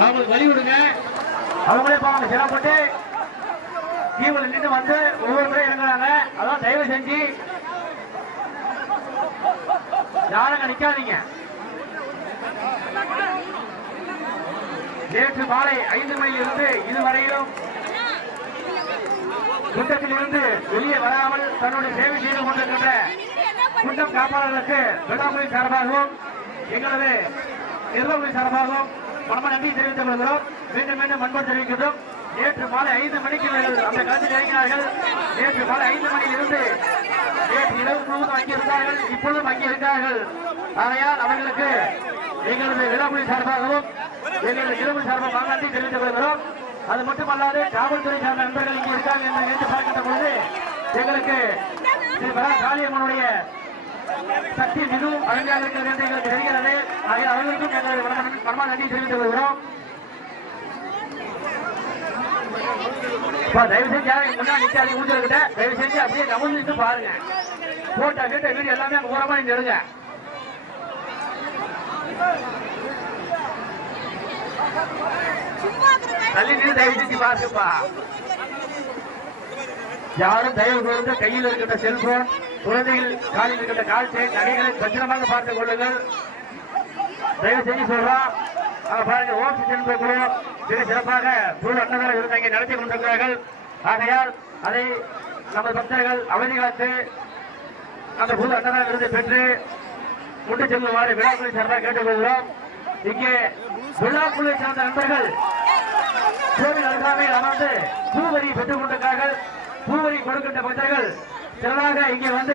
அவங்களுக்கு வழி விடுங்க. அவங்களே பாவங்க சிரமப்பட்டு கீழே நின்று வந்து ஒவ்வொருத்தரும் இறங்குறாங்க. அதான் தயவு செஞ்சு யாருங்க நிக்காதீங்க. நேற்று மாலை 5 மணியிலிருந்து இதுவரையிலும் குண்டத்தில் இருந்து வெளியே வராமல் தன்னுடைய சேவை செய்து கொண்டிருக்கின்ற குண்டம் காப்பாளர்களுக்கு விழாமொழி சார்பாகவும் எங்களது நிர்வாக சார்பாகவும் பணம நன்றி தெரிவித்துக் கொள்கிறோம். மீண்டும் மீண்டும் அன்பு தெரிவிக்கின்றோம். நேற்று மாலை 5 மணிக்கு அந்த கருத்தில் இறங்கினார்கள். நேற்று மாலை 5 மணியிலிருந்து நேற்று இரவு முழுவதும் அங்கே இருந்தார்கள். இப்பொழுதும் அங்கே இருக்கிறார்கள். ஆகையால் அவர்களுக்கு எங்களது விழாமொழி சார்பாகவும் எங்களது நிறுவன சார்பாக நன்றி தெரிவித்துக் கொள்கிறோம். அது மட்டுமல்லாது காவல்துறை சார்ந்த நண்பர்கள் இங்கே இருக்காங்க என்று நினைத்து பார்க்கின்ற பொழுது எங்களுக்கு ஸ்ரீ காளியம்மனுடைய சக்தி மிகவும் அழகாக இருக்கிறது என்று எங்களுக்கு தெரிகிறது. அவர்களுக்கும் எங்களது மனமான நன்றி தெரிவித்துக் கொள்கிறோம். தயவு செஞ்சு முன்னாடி நிற்காது ஊஞ்சல்கிட்ட தயவு செஞ்சு அப்படியே கவனிச்சு பாருங்க. போட்டோ கேட்ட வீடு எல்லாமே ஓரமா இங்க எடுங்க. தள்ளி நின்று தயவு செஞ்சு பாருப்பா. யாரும் தயவு கூர்ந்து கையில் இருக்கின்ற செல்போன், குழந்தைகள் காலில் இருக்கின்ற கால் செயின், நகைகளை பத்திரமாக பார்த்துக் கொள்ளுங்கள். தயவு செஞ்சு சொல்றோம். அங்க பாருங்க, ஓட்டு சென்று மிக சிறப்பாக புது அன்னதான விருது அங்கே நடத்தி கொண்டிருக்கிறார்கள். ஆகையால் அதை நம்ம பக்தர்கள் அவதி காத்து அந்த புது அன்னதான விருதை பெற்று கொண்டு செல்லுமாறு விழாக்குழு சார்பாக கேட்டுக்கொள்கிறோம். இங்கே விழாக்குழு சார்ந்த நண்பர்கள் கோவில் அருகாமையில் அமர்ந்து பூவரி பெற்றுக் கொண்டிருக்கிறார்கள். பூவரி கொடுக்கின்ற பக்தர்கள் திரளாக இங்கே வந்து